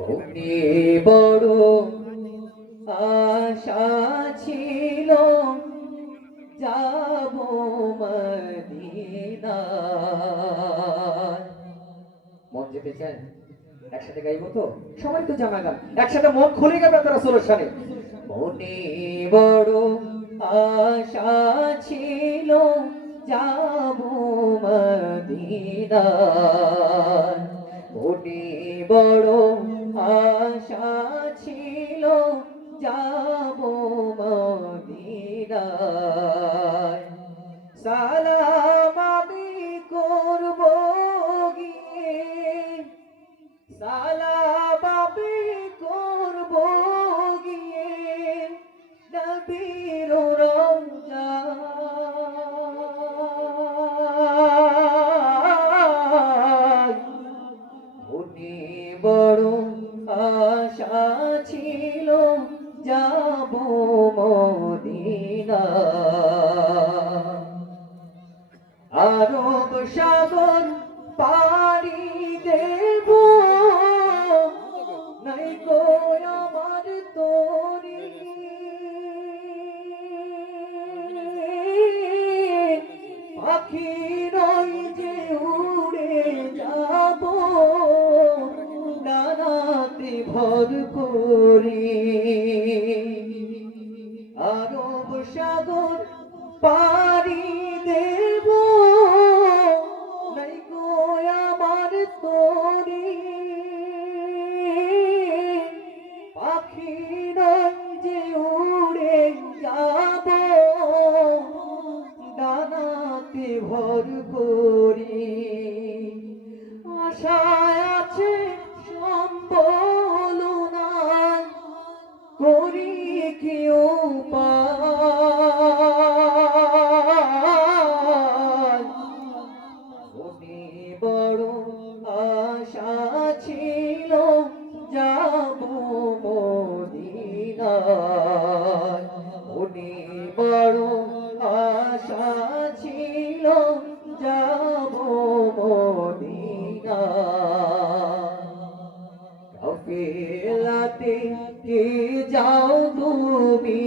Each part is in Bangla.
মনে বড় আশা ছিল যাব মদিনায়। মন যেতে চান? একসাথে গাইবো তো, সবাই তো জানা গান, একসাথে মন খুলে যাবে তারা সুরসানে। মনে বড় আশা ছিল যাব মদিনায়। মনে বড় আশা ছিল যাব মদিনায়। সালাম আমি করব গিয়ে, সালাম আমি করব গিয়ে নবীর রওজায়। মনে বড় আশা ছিল যাব মদিনায়। আরব সাগর পাড়ি দেব, নাই গো আমার তরি। পাখি নই যে উড়ে যাব, ডানাতে ভর করি। আরব সাগর পাড়ি দেব, নাই গো আমার তরি। পাখি নয় যে উড়ে যাব, ডানাতে ভর করি। আশায় আছে সম্বল নাই, করি কি উপায়। মনে বড় আশা ছিল যাব মদিনায়। মনে বড় আশা ছিল যাব মদিনায়। কাফেলাতে কে যাও তুমি,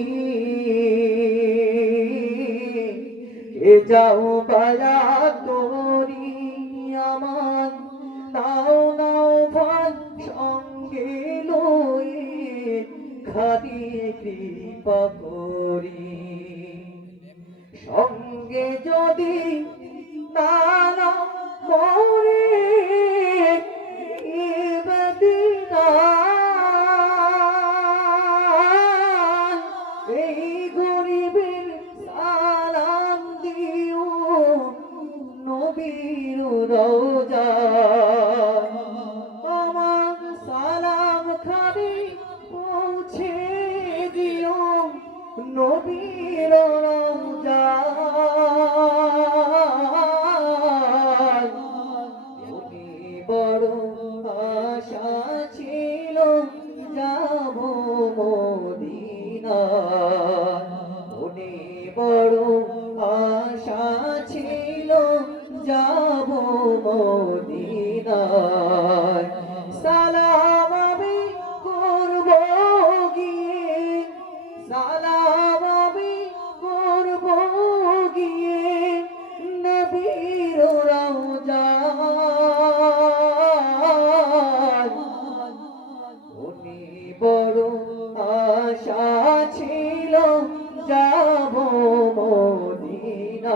কে যাও বালা তোরি আমার। নাও নাও ভাই সঙ্গে লয়ে, খালি কৃপা করি। সঙ্গে যদি না নাও মরে, এই গরিবের সালাম দিও নবীর রওজা। আমার সালাম খানি পৌঁছে দিও নবীর রওজা। বড় আশা ছিল যাব মদিনায়। মনে বড় আশা ছিল যাব মদিনায়। সালাম আমি করব গিয়ে, সালাম আমি করব গিয়ে নবীর রওজায়। মনে বড় আশা ছিল যাব মদিনায়।